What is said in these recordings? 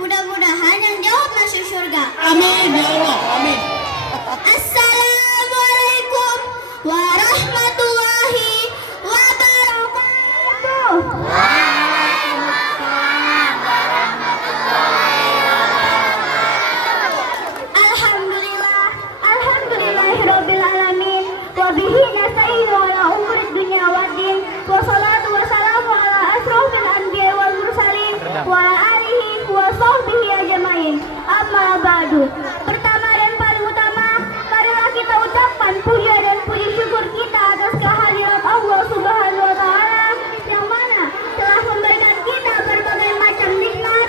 Mudah-mudahan yang jawab masuk surga. Amin ya Allah, amin. Assalamualaikum warahmatullahi wabarakatuh. Alhamdulillah, alhamdulillahirabbil alamin. Wa bihi nasta'inu ala umuri dunya waddin. Wassalatu wassalamu ala asrofil anbiya wal mursalin wa ala alihi wa sahbihi ajmain. Amma ba'du. Pertama dan paling utama, marilah kita ucapkan puja dan puji syukur kita atas kehadirat Allah Subhanahu wa taala yang mana telah memberikan kita berbagai macam nikmat,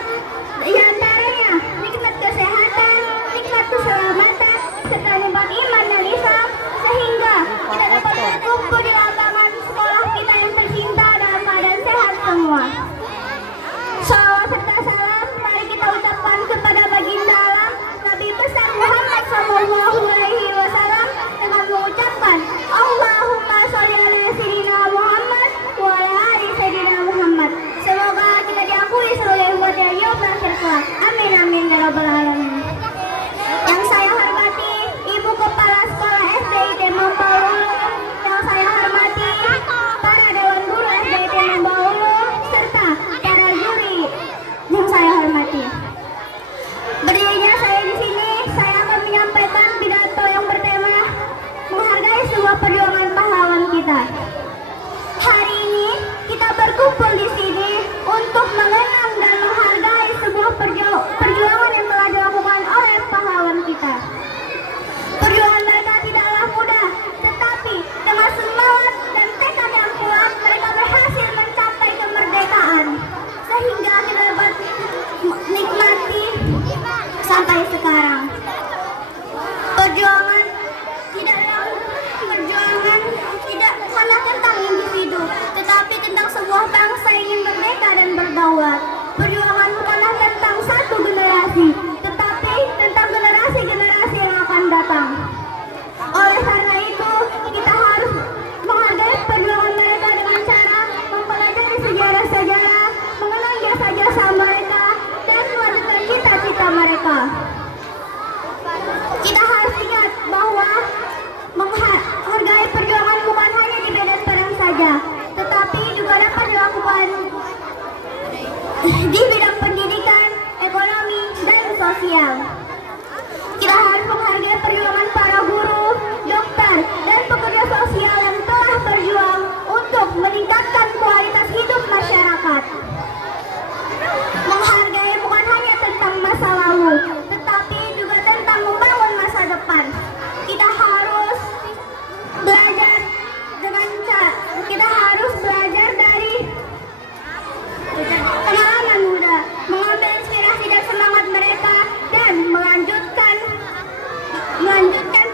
di antaranya nikmat kesehatan, nikmat keselamatan, serta nikmat iman dan Islam, sehingga kita dapat berkumpul di lapangan sekolah kita yang tercinta dalam keadaan sehat semua. Salawat serta salam mari kita ucapkan kepada baginda alam Nabi besar Muhammad sallallahu alaihi wasallam dengan mengucapkan Allahumma sholli ala sayyidina Muhammad wa ala ali sayyidina Muhammad. Semoga kita diampuni seluruh umat yang yaum akhir kelak. Amin amin ya rabbal alamin. Yang saya hormati Ibu Kepala Sekolah SDIT Mambaulu, yang saya hormati para dewan guru SDIT Mambaulu serta para juri yang saya hormati. Berdirinya saya di sini, saya akan menyampaikan pidato yang bertema menghargai sebuah perjuangan pahlawan kita. Hari ini kita berkumpul di sini untuk mengenang dan menghargai sebuah perjuangan yang telah dilakukan oleh pahlawan kita. Perjuangan mereka tidaklah mudah, tetapi dengan semangat dan tekad yang kuat mereka berhasil mencapai kemerdekaan sehingga kita dapat nikmati sampai sekarang. Perjuangan tidak hanya tentang individu, tetapi tentang sebuah bangsa yang ingin merdeka dan berdaulat. Perjuangan bukanlah tentang satu generasi, tetapi tentang generasi-generasi yang akan datang. Oleh karena itu, kita harus menghargai perjuangan mereka dengan cara mempelajari sejarah-sejarah, mengenal jasa-jasa mereka, dan melanjutkan cita-cita mereka. Kita harus ingat bahwa menghargai perjuangan bukan hanya di medan perang saja, tetapi juga dapat dilakukan di bidang pendidikan, ekonomi, dan sosial. Kita harus menghargai perjuangan para guru, dokter, dan pekerja sosial yang telah berjuang untuk meningkatkan kualitas hidup masyarakat. Menghargai bukan hanya tentang masa lalu, tetapi juga tentang membangun masa depan. Kita harus belajar dari pengalaman muda, mengambil inspirasi dan semangat mereka, dan melanjutkan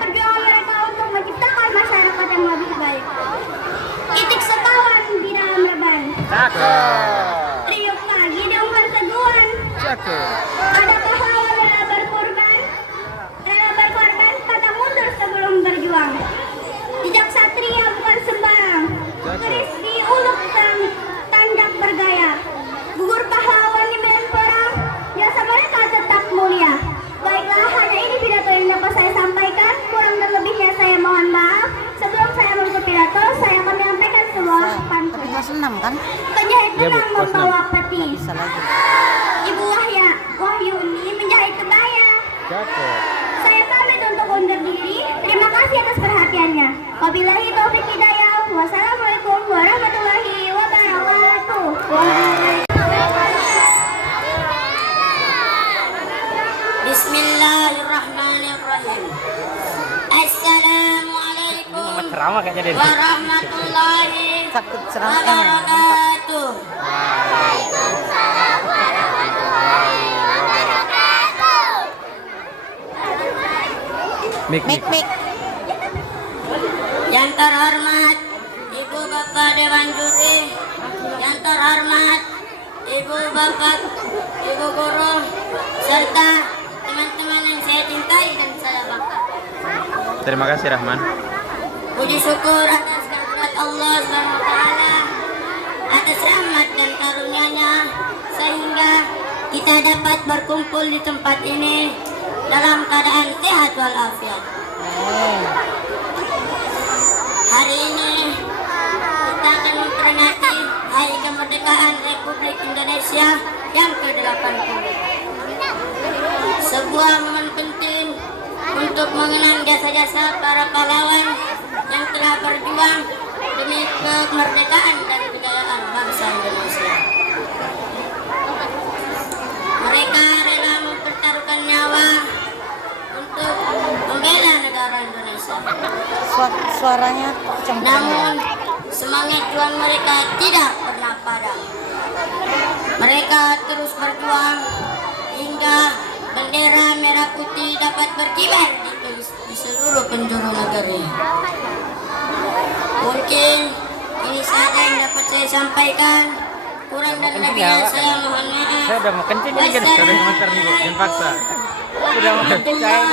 perjuangan mereka untuk menciptakan masyarakat yang lebih baik. Itik sekawan di dalam reban. Riuh lagi di umpan teguhan. Ada pahlawan rela berkorban, kata mundur sebelum berjuang. Jejak satria bukan sembarang, keris di uluk tanjak bergaya. Gugur pahlawan di medan perang, jasa mereka tetap mulia. Baiklah, hanya ini pidato yang dapat saya sampaikan. Kurang dan lebihnya saya mohon maaf. Sebelum saya menutup pidato, saya akan menyampaikan sebuah pantun. Kelas 6 kan? Penjahit Iya, Bu, benang kelas membawa peti. Bisa lagi. Ibu Wahyuni menjahit kebaya. Saya pamit untuk undur diri. Terima kasih atas perhatiannya. Wabillahi taufik hidayah. Wassalamualaikum warahmatullahi wabarakatuh. Bismillahirrahmanirrahim. Assalamualaikum warahmatullahi Takut wabarakatuh. Mik. Yang terhormat Ibu Bapak Dewan Juri, yang terhormat Ibu Bapak, Ibu Guru, serta teman-teman yang saya cintai dan saya banggakan. Terima kasih Rahman. Puji syukur atas kehadirat Allah SWT, atas rahmat dan karunia-Nya, sehingga kita kita dapat berkumpul di tempat ini dalam keadaan sehat walafiat. Hari ini kita akan memperingati Hari Kemerdekaan Republik Indonesia yang ke-80. Sebuah momen penting untuk mengenang jasa-jasa para pahlawan yang telah berjuang demi kemerdekaan dan kejayaan bangsa Indonesia. Mereka rela mempertaruhkan nyawa untuk membela negara Indonesia. Suaranya kencang. Namun semangat juang mereka tidak pernah padam. Mereka terus berjuang hingga bendera merah putih dapat berkibar di seluruh penjuru negeri. Mungkin ini saja yang dapat saya sampaikan. Kurang dan lebihnya saya mohon maaf. Saya udah mau kencing ini kan sudah motor nih, jangan paksa. Sudah mau kencing saya.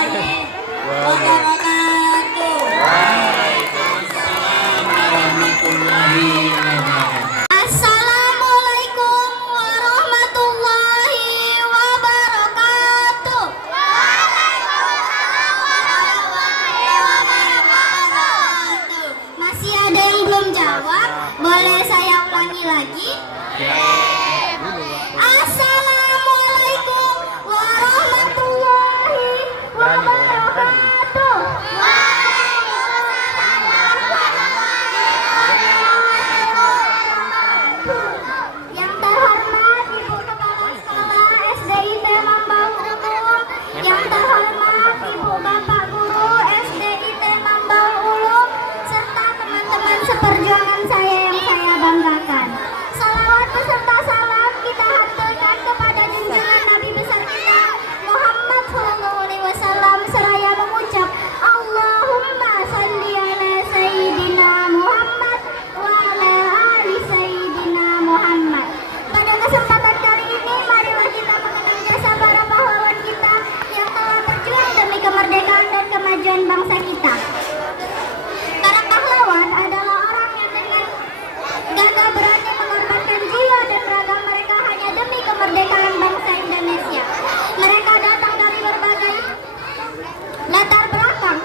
Assalamualaikum warahmatullahi wabarakatuh. Masih ada yang belum jawab? Boleh saya ulangi lagi? Assalamualaikum warahmatullahi wabarakatuh. Yang terhormat Ibu Kepala Sekolah SDIT Mambaul Ulum, yang terhormat Ibu Bapak Guru SDIT Mambaul Ulum, serta teman-teman seperjuangan saya yang saya banggakan. Salawat beserta salam kita haturkan kepada junjungan Nabi besar kita Muhammad SAW seraya mengucap Allahumma salli ala Sayyidina Muhammad wa ala ali Sayyidina Muhammad. Pada kesempatan kali ini marilah kita mengenang jasa para pahlawan kita yang telah berjuang demi kemerdekaan dan kemajuan bangsa kita. Para pahlawan adalah orang yang dengan gagah berani mengorbankan jiwa dan raga mereka hanya demi kemerdekaan bangsa Indonesia. Mereka datang dari berbagai latar belakang,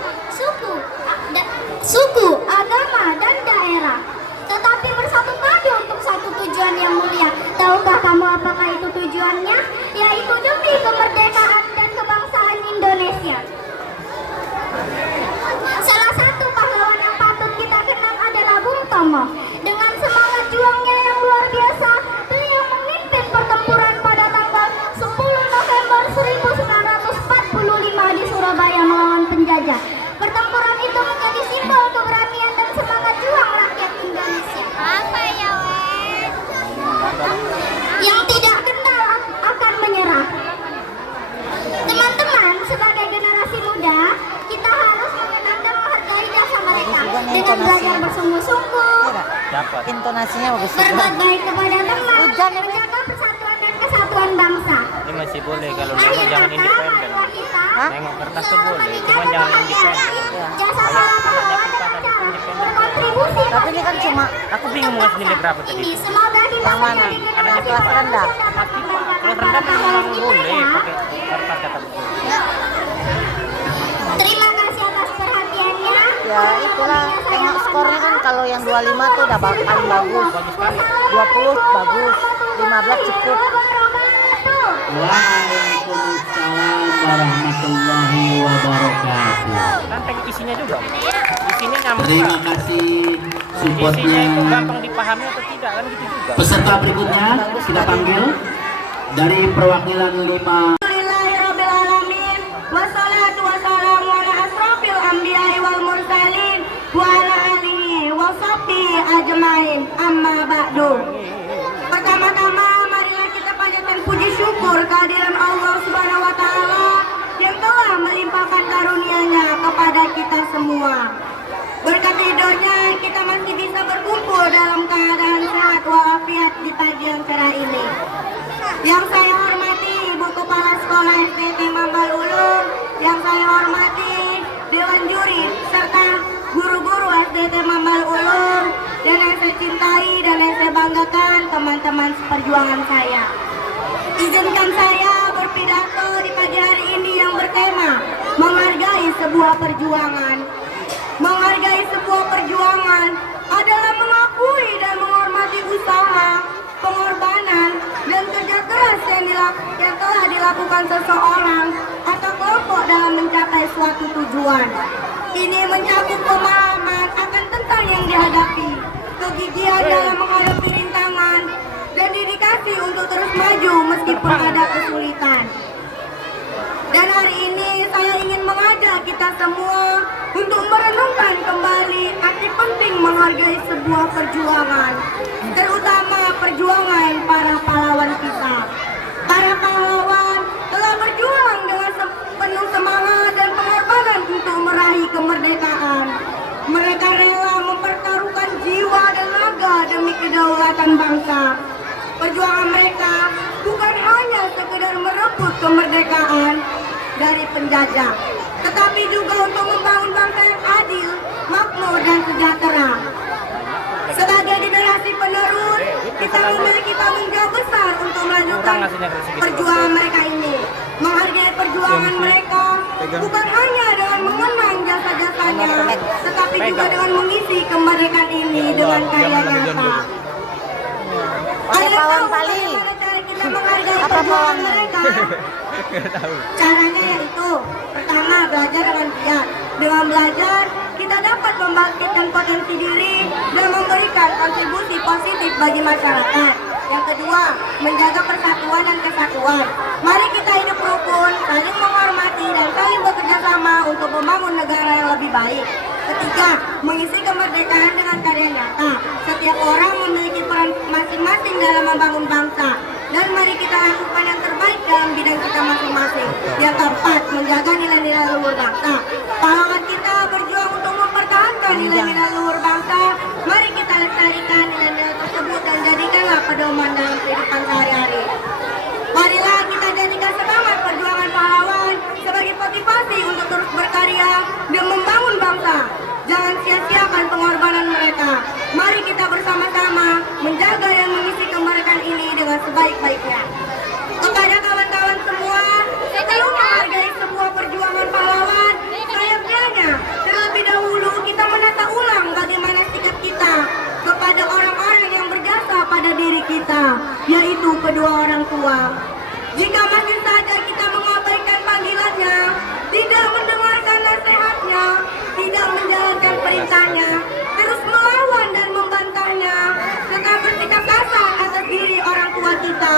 suku, agama, dan daerah, tetapi bersatu padu untuk satu tujuan yang mulia. Tahukah kamu apakah itu tujuannya? Yaitu demi kemerdekaan dan kebangsaan Indonesia. Salah satu pahlawan yang patut kita kenang adalah Bung Tomo. Dengan semangat juangnya yang luar biasa, beliau memimpin pertempuran pada tanggal 10 November 1945 di Surabaya melawan penjajah. Pertempuran itu menjadi simbol keberanian dan semangat juang rakyat Indonesia. Apa ya, yang tidak kenal akan menyerah. Teman-teman, sebagai generasi muda, kita harus mengenang dan menghargai jasa mereka dengan belajar bersungguh-sungguh, Dapat. Intonasinya bagus berbuat juga. baik kepada teman, Hujan ya, menjaga persatuan dan kesatuan bangsa. Ini masih boleh kalau Akhir nengok jangan kata, independen. marilah kita Nengok kertas tuh boleh, cuma jangan independen. jasa para pahlawan dengan cara berkontribusi. Tapi ini kan cuma Aku bingung mau ngasih nilai berapa tadi. Ini semoga kita yang mana? menjadi Ada generasi kelas baru rendah. yang dapat Pasti Pak, membanggakan kalau para rendah pahlawan memang kita boleh ya. pakai kertas kata betul. Terima kasih atas perhatiannya. ya itulah tengok skornya kan kalau yang 25 tuh udah paling bagus. Bagus sekali. 20 bagus, 15 cukup. Waalaikumsalam warahmatullahi wabarakatuh. Kan tengok isinya juga. Isinya nyambung. Terima kasih Isinya supportnya. itu gampang dipahami atau tidak kan gitu juga. Peserta berikutnya kita panggil dari perwakilan 5. Alhamdulillahirrabbilalamin. Wassalatu wassalamu ala asrofil anbiya'i wal mursalin wa ala alihi wa sahbihi ajmain. Amma ba'du. Pertama-tama marilah kita panjatkan puji syukur kehadiran Allah Subhanahu wa taala yang telah melimpahkan karunia-Nya kepada kita semua. Berkat ridhonya kita masih bisa berkumpul dalam keadaan sehat walafiat di pagi yang cerah ini. Yang saya hormati Ibu Kepala Sekolah SDIT Mambaul Ulum, yang saya hormati Dewan Juri serta guru-guru SDIT Mambaul Ulum, dan yang saya cintai dan yang saya banggakan teman-teman seperjuangan saya. Izinkan saya sebuah perjuangan. Menghargai sebuah perjuangan adalah mengakui dan menghormati usaha, pengorbanan, dan kerja keras yang telah dilakukan seseorang atau kelompok dalam mencapai suatu tujuan. Ini mencakup pemahaman akan tentang yang dihadapi, kegigihan dalam menghadapi rintangan, dan dedikasi untuk terus maju meskipun ada kesulitan. Dan hari ini saya ingin mengajak kita semua untuk merenungkan kembali arti penting menghargai sebuah perjuangan, terutama perjuangan para pahlawan kita. Para pahlawan telah berjuang dengan penuh semangat dan pengorbanan untuk meraih kemerdekaan. Mereka rela mempertaruhkan jiwa dan raga demi kedaulatan bangsa. Perjuangan mereka bukan hanya sekedar merebut kemerdekaan dari penjajah, tetapi juga untuk membangun bangsa yang adil, makmur, dan sejahtera. Sebagai generasi penerus, kita memiliki tanggung jawab besar untuk melanjutkan perjuangan mereka ini. Menghargai perjuangan mereka bukan hanya dengan mengenang jasa-jasanya, tetapi juga dengan mengisi kemerdekaan ini dengan karya nyata. Oke, Pawang Pali. Kita menghargai Apa perjuangan pawang? mereka. Caranya yaitu, pertama, belajar dengan giat. Dengan belajar, kita dapat membangkitkan potensi diri dan memberikan kontribusi positif bagi masyarakat. Yang kedua, menjaga persatuan dan kesatuan. Mari kita hidup rukun, saling menghormati, dan saling bekerja sama untuk membangun negara yang lebih baik. Ketiga, mengisi kemerdekaan dengan karya nyata. Setiap orang memiliki peran masing-masing dalam membangun bangsa. Dan mari kita lakukan yang terbaik dalam bidang kita masing-masing. Yang keempat, menjaga nilai-nilai luhur bangsa. Pahlawan kita berjuang untuk mempertahankan nilai-nilai luhur bangsa. Mari kita lestarikan nilai-nilai tersebut dan jadikanlah pedoman dalam kehidupan sehari-hari. Marilah kita jadikan semangat perjuangan pahlawan sebagai motivasi untuk terus berkarya dan membangun bangsa. Jangan sia-siakan pengorbanan mereka. Mari kita bersama-sama menjaga dan mengisi kemerdekaan ini dengan sebaik-baiknya. Kepada kawan-kawan semua, sebelum menghargai sebuah perjuangan pahlawan, saya bertanya, terlebih dahulu kita menata ulang bagaimana sikap kita kepada orang-orang yang berjasa pada diri kita, yaitu kedua orang tua. Jika masih saja kita mengabaikan panggilannya, tidak mendengarkan nasihatnya, tidak menjalankan perintahnya, terus melawan dan membantahnya, serta bersikap kasar atas diri orang tua kita,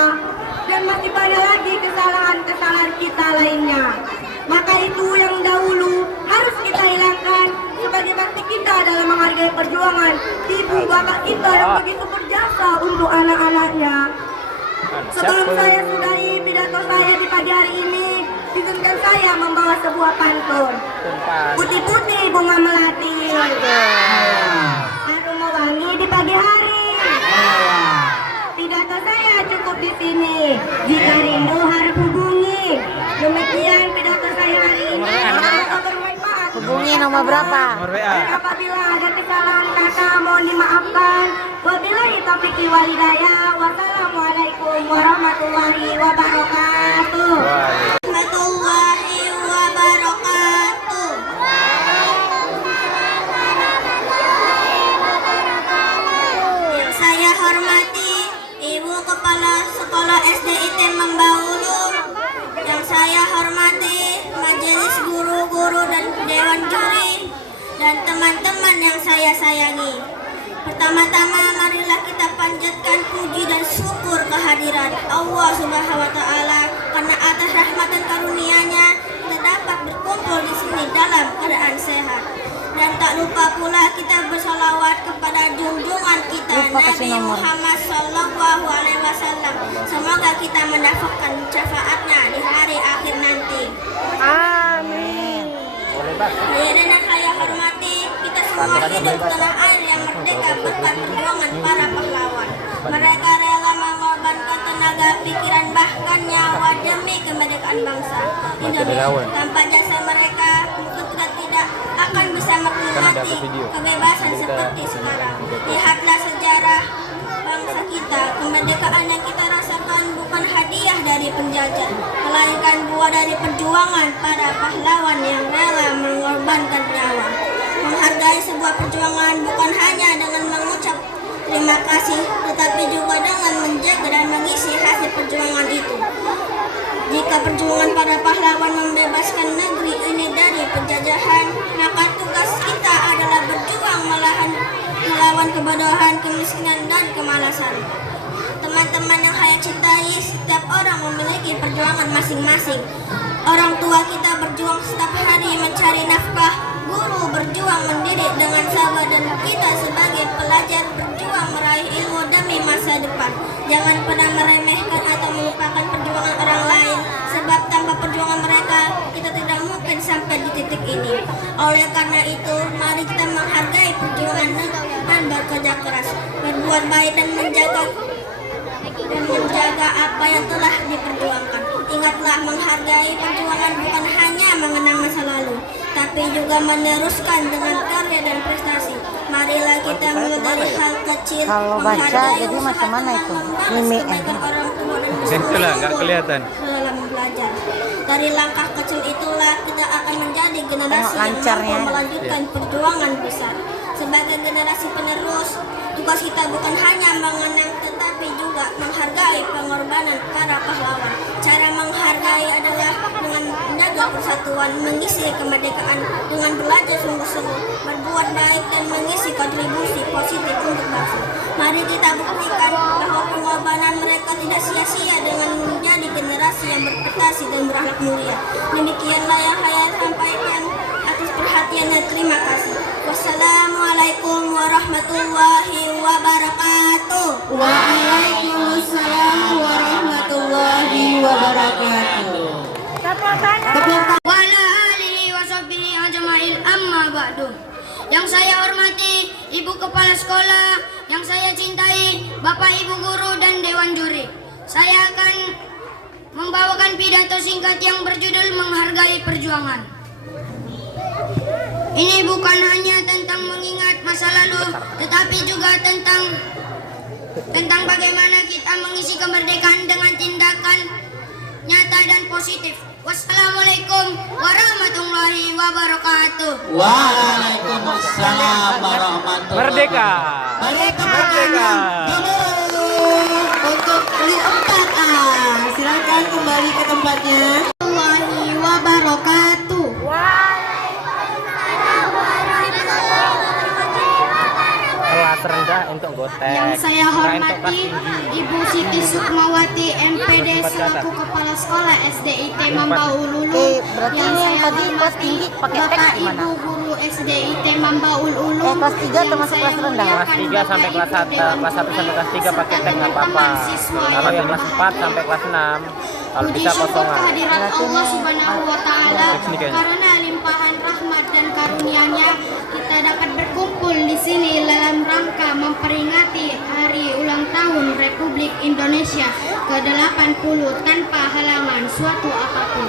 dan masih banyak lagi kesalahan-kesalahan kita lainnya, maka itu yang dahulu harus kita hilangkan sebagai bakti kita dalam menghargai perjuangan ibu bapak kita yang begitu berjasa untuk anak-anaknya. Sebelum saya sudahi pidato saya di pagi hari ini, izinkan saya membawa sebuah pantun. Putih-putih bunga melati, harum mewangi di pagi hari. Pidato saya cukup di sini. Jika rindu harap hubungi. Demikian pidato saya hari ini. Semoga bermanfaat. Hubungi nomor berapa? Nomor WA. Dan apabila ada kesalahan kata mohon dimaafkan. Wabillahi taufiq wal hidayah. Wassalamualaikum warahmatullahi wabarakatuh. Warahmatullahi wabarakatuh. Yang saya hormati Ibu Kepala Sekolah SDIT Membaulu. Yang saya hormati majelis guru-guru dan dewan juri dan teman-teman yang saya sayangi. Pertama-tama marilah kita panjatkan puji dan syukur kehadiran Allah Subhanahu wa taala karena atas rahmat dan karunia-Nya kita dapat berkumpul di sini dalam keadaan sehat. Dan tak lupa pula kita bersalawat kepada junjungan kita Nabi Muhammad sallallahu alaihi wasallam. Semoga kita mendapatkan syafaatnya di hari akhir nanti. Amin. Dan yang saya hormati, kita semua hidup di tanah air yang merdeka berkat perjuangan para pahlawan. Mereka rela mengorbankan tenaga, pikiran, bahkan nyawa demi kemerdekaan bangsa Indonesia. Tanpa jasa mereka, mungkin kita tidak akan bisa menikmati kebebasan seperti sekarang. Lihatlah sejarah bangsa kita, kemerdekaan yang kita rasakan bukan hadiah dari penjajah, melainkan buah dari perjuangan para pahlawan yang rela mengorbankan nyawa. Menghargai sebuah perjuangan bukan hanya dengan mengucap terima kasih, tetapi juga dengan menjaga dan mengisi hasil perjuangan itu. Jika perjuangan para pahlawan membebaskan negeri ini dari penjajahan, maka tugas kita adalah berjuang melawan kebodohan, kemiskinan, dan kemalasan. Teman-teman yang saya cintai, setiap orang memiliki perjuangan masing-masing. Orang tua kita berjuang setiap hari mencari nafkah, guru berjuang mendidik dengan sabar, dan kita sebagai pelajar berjuang meraih ilmu demi masa depan. Jangan pernah meremehkan atau melupakan perjuangan orang lain, sebab tanpa perjuangan mereka, kita tidak mungkin sampai di titik ini. Oleh karena itu, mari kita menghargai perjuangan dan bekerja keras, berbuat baik dan menjaga apa yang telah diperjuangkan. Ingatlah, menghargai perjuangan bukan hanya mengenang masa lalu, tapi juga meneruskan dengan karya dan prestasi. Marilah kita mulai dari hal kecil. Kalau baca jadi macam mana itu? Mimi orang tua dan Itulah nggak kelihatan. dalam belajar. Dari langkah kecil itulah kita akan menjadi generasi yang lancarnya. mampu melanjutkan perjuangan besar. Sebagai generasi penerus, tugas kita bukan hanya mengenang tetapi juga menghargai pengorbanan para pahlawan. Cara menghargai adalah dengan menjaga persatuan, mengisi kemerdekaan dengan belajar sungguh-sungguh, berbuat baik dan mengisi kontribusi positif untuk bangsa. Mari kita buktikan bahwa pengorbanan mereka tidak sia-sia dengan menjadi generasi yang berprestasi dan berakhlak mulia. Demikianlah yang saya sampaikan. Atas perhatiannya, terima kasih. Wassalamualaikum warahmatullahi wabarakatuh. Waalaikumsalam warahmatullahi wabarakatuh. Wa ala alihi wa sahbihi ajma'in, amma ba'du. Yang saya hormati Ibu Kepala Sekolah, yang saya cintai Bapak Ibu Guru dan Dewan Juri. Saya akan membawakan pidato singkat yang berjudul Menghargai Perjuangan. Ini bukan hanya tentang mengingat masa lalu, tetapi juga tentang bagaimana kita mengisi kemerdekaan dengan tindakan nyata dan positif. Wassalamualaikum warahmatullahi wabarakatuh. Waalaikumsalam warahmatullahi Merdeka. Merdeka. Merdeka. Untuk keempat, silakan kembali ke tempatnya. Warahmatullahi wabarakatuh. Kelas rendah untuk gotek. Yang saya Kirain untuk kelas hormati tinggi. Ibu Siti Sukmawati MPD selaku Kepala Sekolah SDIT Mambaul Ulum. berarti Yang ini saya tadi kelas hormati tinggi pakai teks Bapak gimana? Ibu Guru SDIT Mambaul Ulum. Kelas 3 Yang termasuk saya kelas rendah? muliakan Kelas 3 sampai kelas Bapak 1, Ibu Dewan kelas 1 sampai kelas 3 pakai teks nggak apa-apa. teman-teman siswa. Kalau yang kelas 4 sampai kelas 6 kalau Puji bisa syukur kosongan. kehadirat Berarti Allah ini Subhanahu wa Ta'ala, Teks nih kayaknya. karena limpahan rahmat dan karunia-Nya kita dapat berkumpul di sini dalam rangka memperingati Hari Ulang Tahun Republik Indonesia ke-80 tanpa halangan suatu apapun.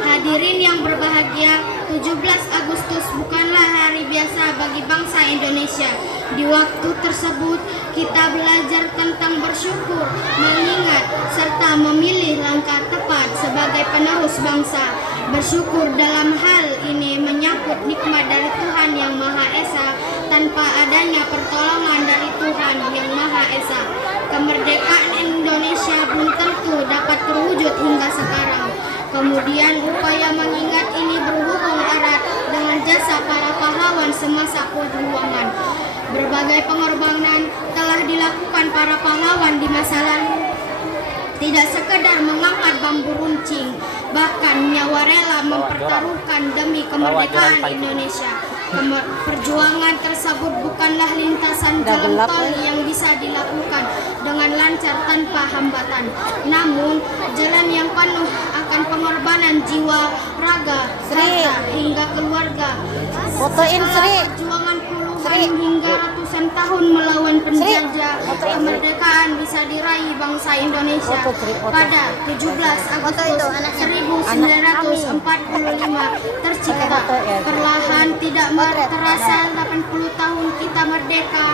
Hadirin yang berbahagia, 17 Agustus bukanlah hari biasa bagi bangsa Indonesia. Di waktu tersebut, kita belajar tentang bersyukur, mengingat, serta memilih langkah tepat sebagai penerus bangsa. Bersyukur dalam hal ini menyangkut nikmat dari Tuhan Yang Maha Esa tanpa adanya pertolongan dari Tuhan Yang Maha Esa. Kemerdekaan Indonesia belum tentu dapat terwujud hingga sekarang. Kemudian upaya mengingat ini berhubung erat dengan jasa para pahlawan semasa perjuangan. Berbagai pengorbanan telah dilakukan para pahlawan di masa lalu. Tidak sekedar mengangkat bambu runcing, bahkan nyawa rela mempertaruhkan demi kemerdekaan Indonesia. Perjuangan tersebut bukanlah lintasan jalan tol yang bisa dilakukan dengan lancar tanpa hambatan, namun jalan yang penuh akan pengorbanan jiwa, raga, serta hingga keluarga. Fotoin Sri. Perjuangan puluhan hingga ratusan tahun melawan penjajah, kemerdekaan bisa diraih bangsa Indonesia pada 17 Agustus 1945 tercipta. Perlahan tidak terasa 80 tahun kita merdeka.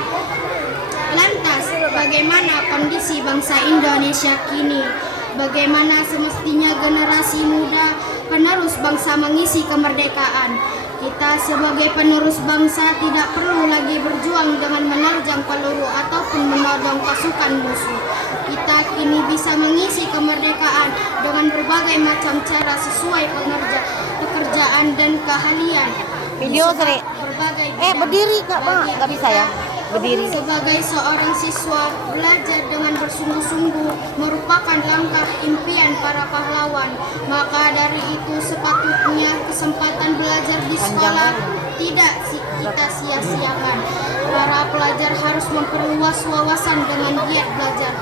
Lantas, bagaimana kondisi bangsa Indonesia kini? bagaimana semestinya generasi muda penerus bangsa mengisi kemerdekaan. Kita sebagai penerus bangsa tidak perlu lagi berjuang dengan menerjang peluru ataupun menodong pasukan musuh. Kita kini bisa mengisi kemerdekaan dengan berbagai macam cara sesuai pekerjaan dan keahlian. Video Sri. Berbagai Berdiri nggak bisa ya? Berdiri. Sebagai seorang siswa, belajar dengan bersungguh-sungguh merupakan langkah impian para pahlawan. Maka dari itu sepatutnya kesempatan belajar di sekolah tidak kita sia-siakan. Para pelajar harus memperluas wawasan dengan giat belajar.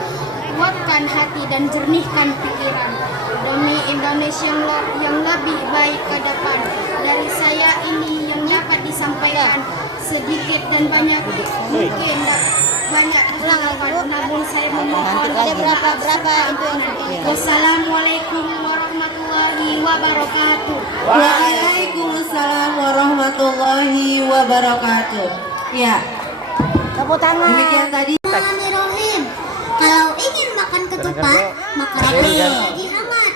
Kuatkan hati dan jernihkan pikiran demi Indonesia yang lebih baik ke depan. Dari saya ini yang dapat disampaikan sedikit dan banyak mungkin banyak kekurangan, namun saya memohon Nanti berapa itu yang Wassalamualaikum warahmatullahi wabarakatuh. Waalaikumsalam warahmatullahi wabarakatuh. Ya, tepuk tangan. demikian tadi. Bismillahirrahmanirrahim. Kalau ingin makan ketupat, maka lagi hangat.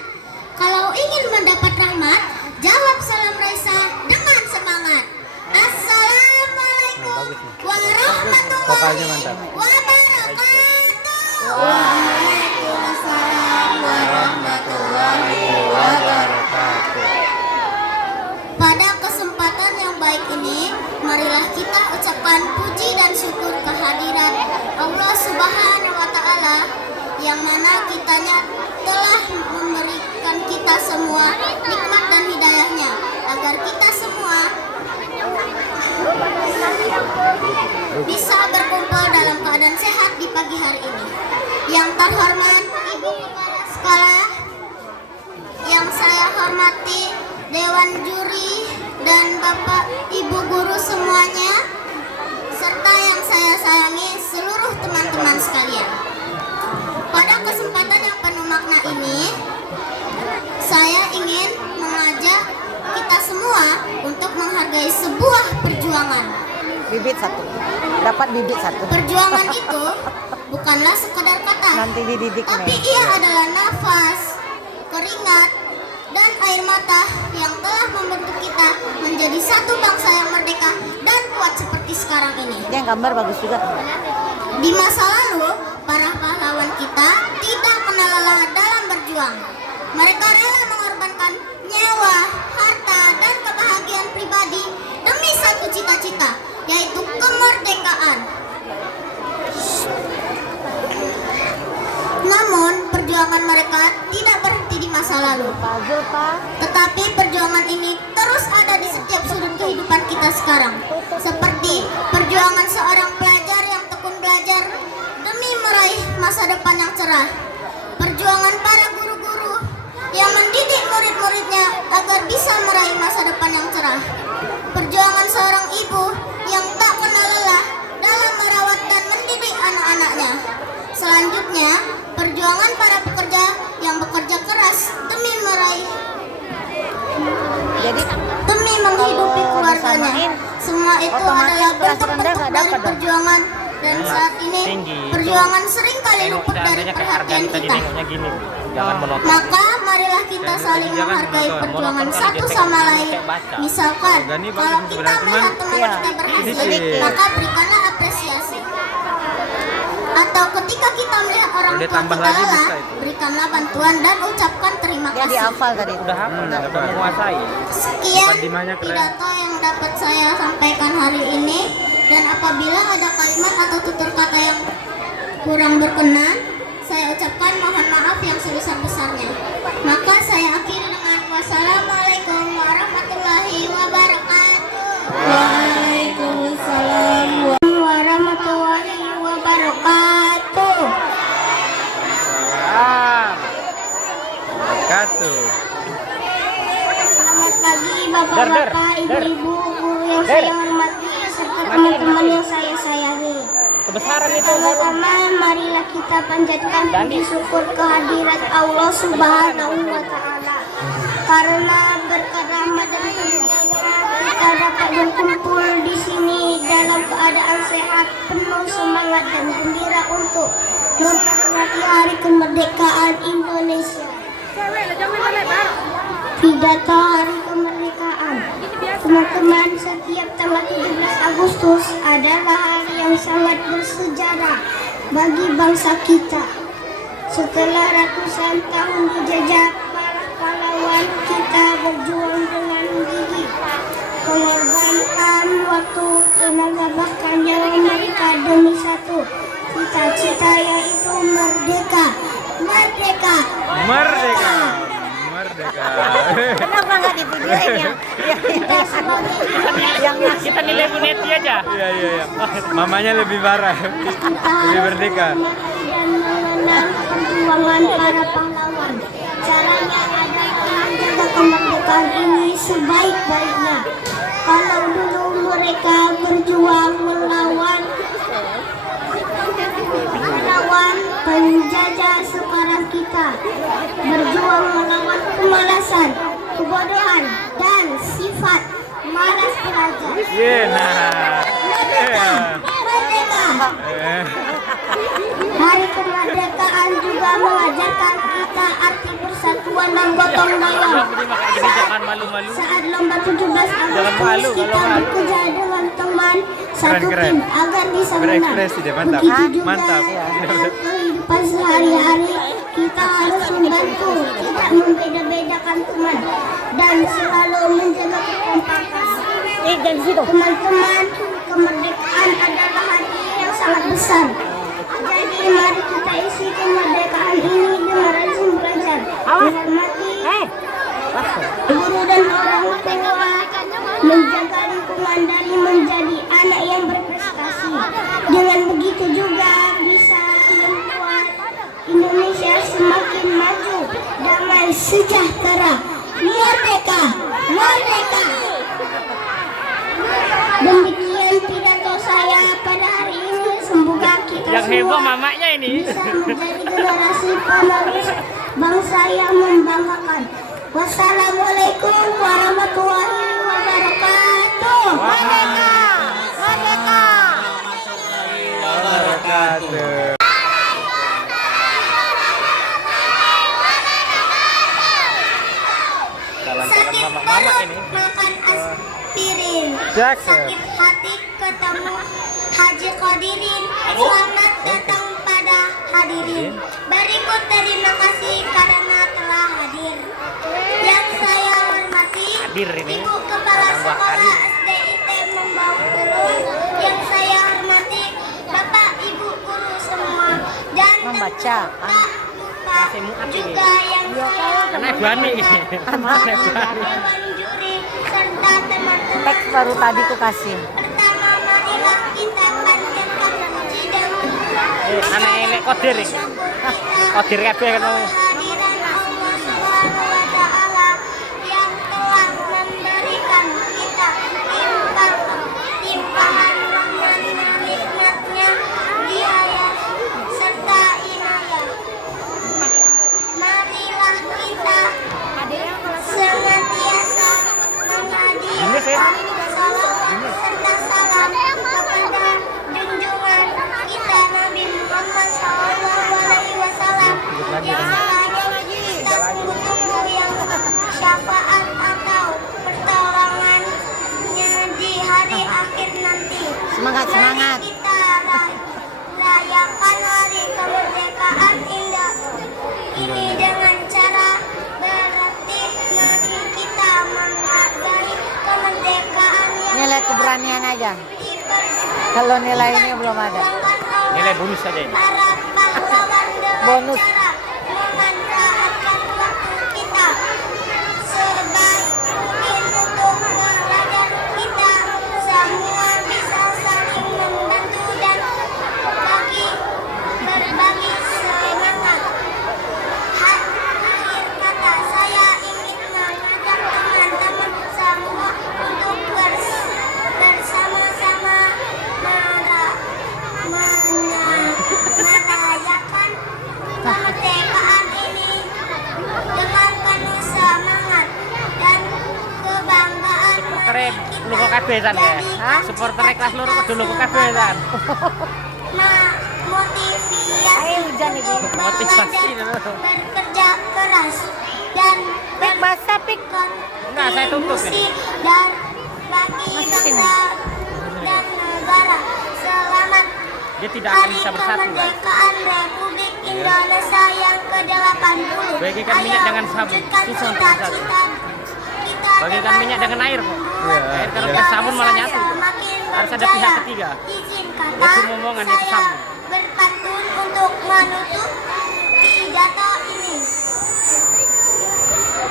Kalau ingin mendapat rahmat, jawab salam Raisa dengan semangat. Assalamualaikum warahmatullahi wabarakatuh. Waalaikumsalam warahmatullahi wabarakatuh. Pada kesempatan yang baik ini, marilah kita ucapkan puji dan syukur kehadiran Allah Subhanahu wa Ta'ala, yang mana kitanya telah memberikan kita semua nikmat dan hidayahnya, agar kita semua bisa berkumpul dalam keadaan sehat di pagi hari ini. Yang terhormat Ibu Kepala Sekolah, yang saya hormati Dewan Juri dan Bapak Ibu Guru semuanya, serta yang saya sayangi seluruh teman-teman sekalian. Pada kesempatan yang penuh makna ini, saya ingin mengajak kita semua untuk menghargai sebuah perjuangan. Bibit satu. Dapat bibit satu. Perjuangan itu bukanlah sekedar kata, Nanti dididik tapi nih. ia adalah nafas, keringat, dan air mata yang telah membentuk kita menjadi satu bangsa yang merdeka dan kuat seperti sekarang ini. Yang gambar bagus juga. Di masa lalu, para pahlawan kita tidak kenal lelah dalam berjuang. Mereka rela mengorbankan nyawa, harta, dan kebahagiaan pribadi demi satu cita-cita, yaitu kemerdekaan. Namun, perjuangan mereka tidak berhenti di masa lalu. Puzzle, Pak. Tetapi perjuangan ini terus ada di setiap sudut kehidupan kita sekarang. Seperti perjuangan seorang pelajar yang tekun belajar demi meraih masa depan yang cerah. Perjuangan para guru-guru yang mendidik murid-muridnya agar bisa meraih masa depan yang cerah. Perjuangan seorang ibu yang tak kenal lelah dalam merawat dan mendidik anak-anaknya. Selanjutnya, perjuangan para pekerja yang bekerja keras demi menghidupi keluarganya. Semua itu adalah bentuk-bentuk dari perjuangan, dan saat ini perjuangan sering kali luput dari perhatian kita. Maka marilah kita saling menghargai perjuangan satu sama lain. Misalkan, kalau kita melihat teman kita berhasil, maka berikanlah apresiasi. Atau ketika kita melihat orang tua kita lelah, berikanlah bantuan dan ucapkan terima Dia kasih. dihafal tadi. Udah hafal, udah menguasai. Sekian Mukadimahnya keren. pidato yang dapat saya sampaikan hari ini, dan apabila ada kalimat atau tutur kata yang kurang berkenan, saya ucapkan mohon maaf yang sebesar-besarnya. Maka saya akhiri dengan wassalamualaikum warahmatullahi wabarakatuh. Waalaikumsalam Warahmatullahi wabarakatuh. Wabarakatuh. Selamat pagi Bapak-bapak, Ibu-ibu, guru yang saya hormati, serta teman-teman yang saya sayangi. Kebesaran itu. Pertama, marilah kita panjatkan puji syukur kehadirat Allah Subhanahu wa Ta'ala. Karena berkat rahmat dan karunia-Nya kita dapat berkumpul di sini dalam keadaan sehat, penuh semangat dan gembira untuk memperingati Hari Kemerdekaan Indonesia. Pidato Hari Kemerdekaan. Teman-teman, setiap tanggal 17 Agustus adalah hari yang sangat bersejarah bagi bangsa kita. Setelah ratusan tahun dijajah, para pahlawan kita berjuang dengan gigih, mengorbankan waktu, tenaga, bahkan nyawa mereka demi satu cita-cita, yaitu merdeka. Merdeka. Merdeka. Merdeka. Kenapa nggak di videoin Kita sebagai yang Kita nilai Bu Neti aja. Iya, iya, iya. Mamanya lebih parah. Lebih merdeka. dan mengenang perjuangan para pahlawan. Caranya adalah menjaga kemerdekaan ini sebaik-baiknya. Kalau dulu mereka berjuang melawan penjajah, sekarang kita berjuang melawan kemalasan, kebodohan, dan sifat malas belajar. Iya, nah. Iya. Merdeka. Hari kemerdekaan juga mengajarkan kita arti persatuan dan gotong royong. Jangan malu-malu. Saat lomba 17 Agustus kita bekerja dengan teman satu Keren. tim agar bisa menang. Berekspresi deh, mantap. Begitu juga Mantap. dalam kehidupan sehari-hari kita harus membantu, tidak membeda-bedakan teman, dan selalu menjaga kekompakan. Teman-teman, kemerdekaan adalah hadiah yang sangat besar. Jadi mari kita isi kemerdekaan ini dengan rajin belajar, menghormati guru dan orang tua, menjaga lingkungan, dan menjadi anak yang berprestasi. Dengan begitu juga bisa membuat Indonesia semakin maju, damai, sejahtera. Merdeka! Merdeka! Demikian pidato saya pada hari ini. Semoga kita Yang heboh semua mamanya ini. bisa menjadi generasi penerus bangsa yang membanggakan. Wassalamualaikum warahmatullahi wabarakatuh. Merdeka! Merdeka! Wabarakatuh. Sakit Mama ini. makan aspirin. Cakep. Sakit hati ketemu Haji Qadirin. Selamat datang pada hadirin. Berikut terima kasih karena telah hadir. Yang saya hormati Hadir ini. Ibu Kepala Sekolah SDIT Membaur Turun. Yang saya hormati Bapak Ibu guru semua, dan Membaca, tak lupa juga yang saya Anak Bani. Anak Bani. Dewan juri serta teman-teman Teks baru tadi ku kasih. pertama, marilah kita panjatkan puji dan puji Anak elek kodir iki. Kodir kabeh kan mau. kehadiran Allah Subhanahu wa Ta'ala yang telah memberikan kita timpahan rahmatnya, nikmatnya, hidayah serta inayah. Marilah kita senantiasa menghadiahkan salawat serta salam kepada junjungan kita Nabi Muhammad SAW yang lagi kita tunggu-tunggu, yang syafaat atau pertolongannya di hari akhir nanti. Semangat, semangat. Mari kita rayakan hari kemerdekaan indah ini dengan cara berarti. Mari kita menghargai kemerdekaan yang Nilai keberanian aja. diperjuangkan Kalau nilai ini belum ada. Nilai bonus saja ini. para pahlawan dengan Bonus. cara memanfaatkan waktu kita sebaik mungkin untuk belajar. Kita semua bisa saling membantu dan berbagi semangat. Akhir kata, saya ingin mengajak teman-teman semua untuk bersama-sama merayakan kemerdekaan ini dengan penuh semangat dan kebanggaan. Supportere logo kabeh san ya. Supportere kelas loro kudu logo kabeh san. Motivasi hujan ini. Motivasi dulu. bekerja keras dan Pik basah pik. Enggak, saya tutup ini. dan bagi Masuk sini. bangsa dan negara. Selamat Dia tidak akan Hari bisa bersatu, guys. Kemerdekaan Republik Indonesia yang ke-80. Bagikan minyak dengan sabun. Wujudkan Susah untuk bersatu. cita-cita kita Bagikan dengan minyak dengan air kok. membuat Air kalau Indonesia pakai sabun malah nyatu. makin Harus ada berjaya. pihak ketiga. Izin Itu kata, ngomongan, itu saya sabun. berpantun untuk menutup pidato ini.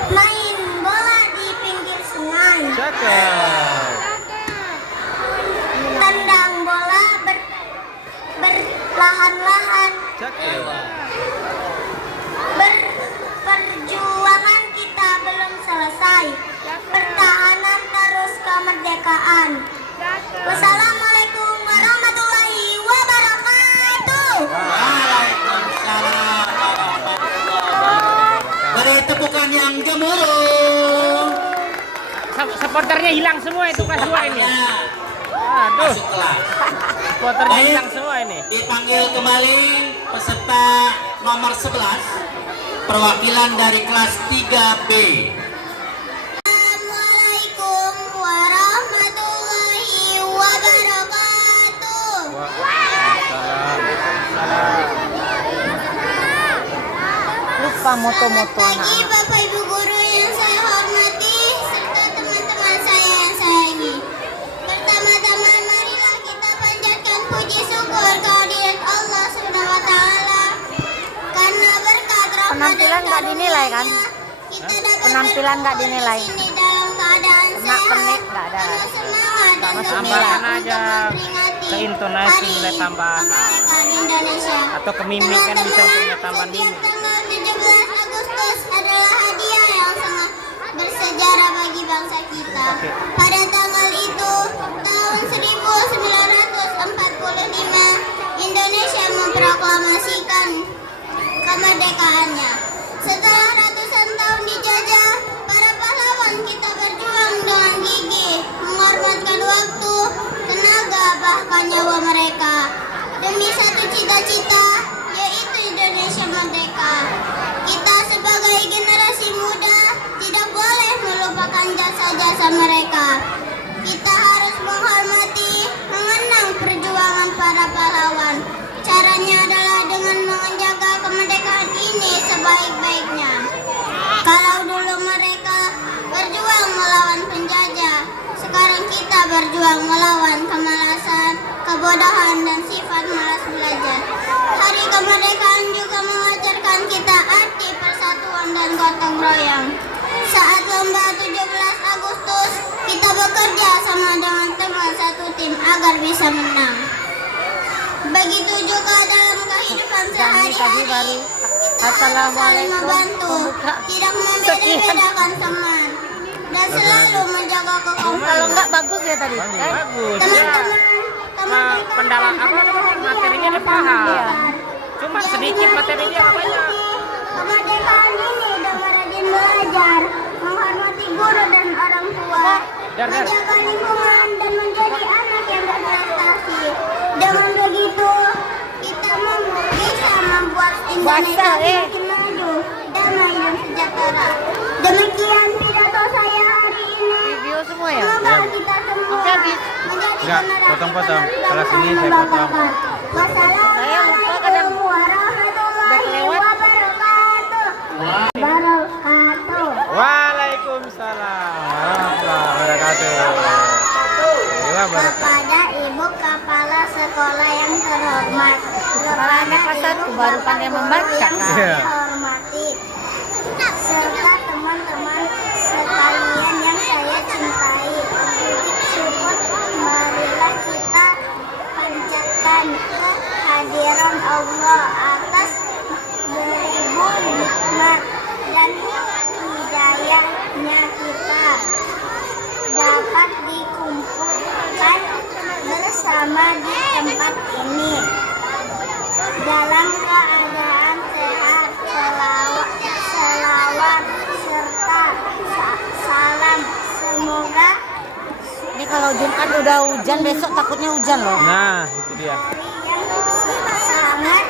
Main bola di pinggir sungai. Cakep. Tendang bola berlahan-lahan. Cakep. Perjuangan kita belum selesai. Pertahanan terus kemerdekaan. Wassalamualaikum warahmatullahi wabarakatuh. Waalaikumsalam warahmatullahi. Beri tepukan yang gemuruh. Supporternya hilang semua itu kelas 2 ini. Aduh, Masuk kelas. supporternya hilang semua ini. Dipanggil kembali peserta nomor 11 perwakilan dari kelas 3B. Assalamualaikum warahmatullahi wabarakatuh. Lupa moto-moto Pagi anak-anak. Bapak Ibu Guru yang saya hormati serta teman-teman saya yang sayangi. Pertama-tama marilah kita panjatkan puji syukur kehadirat Allah Subhanahu wa taala. Karena berkat rahmat Penampilan nggak dinilai kan? kita dapat Penampilan nggak berkumpul dinilai. di sini dalam keadaan Pernak-pernik sehat, nggak ada. penuh semangat dan Masuk gembira nilai. untuk Aja memperingati ke intonasi Hari nilai tambahan. Kemerdekaan Indonesia. Atau ke mimik kan bisa untuk nilai tambahan Setiap mimik. tanggal 17 Agustus adalah hadiah yang sangat bersejarah bagi bangsa kita. Oke. Pada tanggal itu, tahun 1945, Indonesia memproklamasikan kemerdekaannya. Setelah ratusan tahun dijajah, para pahlawan kita berjuang dengan gigih, mengorbankan waktu, tenaga, bahkan nyawa mereka demi satu cita-cita, yaitu Indonesia merdeka. Kita sebagai generasi muda tidak boleh melupakan jasa-jasa mereka. Kita harus menghormati, mengenang perjuangan para pahlawan. Caranya adalah dengan menjaga kemerdekaan ini sebaik-baiknya. Kalau dulu mereka berjuang melawan penjajah, sekarang kita berjuang melawan kemalasan, kebodohan, dan sifat malas belajar. Hari kemerdekaan juga mengajarkan kita arti persatuan dan gotong royong. Saat lomba 17 Agustus, kita bekerja sama dengan teman satu tim agar bisa menang. Begitu juga dalam kehidupan Janji tadi baru. saling Assalamualaikum. membantu, Pembuka. tidak membeda-bedakan teman, dan selalu menjaga Kalau kekompakan. nggak bagus ya tadi. Bagus ya. Teman-teman, Pendalam apa materinya dia paham. Iya. Cuma sedikit materinya nggak banyak. Kemerdekaan ini dengan rajin belajar, menghormati guru dan orang tua, Dar. menjaga lingkungan dan menjadi anak yang berprestasi. Dengan begitu, kita bisa membuat Indonesia Basah, semakin maju, damai dan sejahtera. Demikian pidato saya hari ini. Video semua ya? Semoga kita semua Oke, habis. menjadi Enggak, generasi potong-potong. yang Kelas ini saya membanggakan. potong. Saya lupa kadang. Wassalamualaikum warahmatullahi Udah kelewat. wabarakatuh. Wabarakatuh. Waalaikumsalam warahmatullahi wabarakatuh. Iya, barakatuh. Kepada Ibu Kepala Sekolah yang terhormat, Kalau anak kelas 1 baru pandai membaca kan? Iya. saya hormati, serta teman-teman sekalian yang saya cintai. Puji syukur marilah kita panjatkan kehadiran Allah atas beribu nikmat dan hidayahnya kita dapat dikumpulkan bersama di tempat ini dalam keadaan sehat, selawat serta salam. Semoga Ini kalau Jumat udah hujan, besok takutnya hujan loh. Nah, itu dia. yang sangat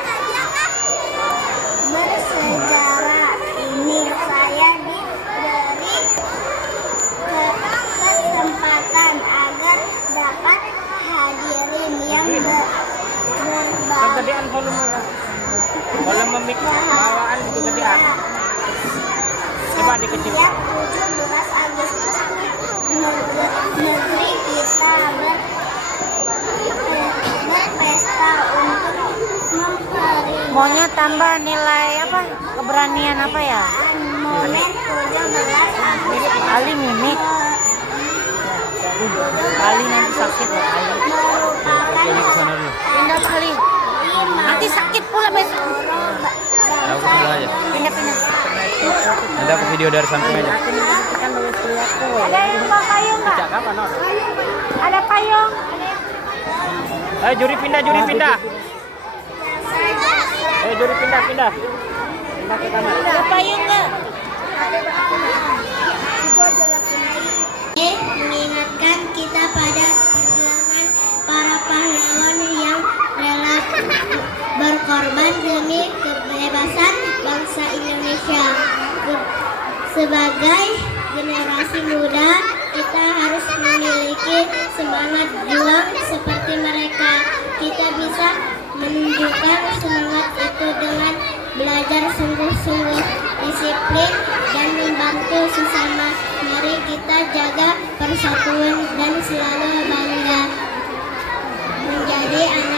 dikecilkan. 17 Agustus negeri kita berpesta untuk memperingati Maunya tambah nilai apa? Keberanian apa ya? momen 17 Agustus Ali mimik. Ali nanti sakit loh Ali. Ini ke sana dulu. Pindah Ali. Nanti sakit pula besok. Aku sebelah aja. Pindah. Nanti aku video dari samping aja. Aku nih kan lulus kuliahku. Ada yang mau payung nggak? Sejak kapan, Nor? Ada payung. Ayo juri pindah. Ayo juri pindah. Pindah ke kamar. Ada payung nggak? Mengingatkan kita pada perjuangan para pahlawan yang rela berkorban demi kebebasan bangsa Indonesia. Sebagai generasi muda, kita harus memiliki semangat juang seperti mereka. Kita bisa menunjukkan semangat itu dengan belajar sungguh-sungguh, disiplin, dan membantu sesama. Mari kita jaga persatuan dan selalu bangga menjadi anak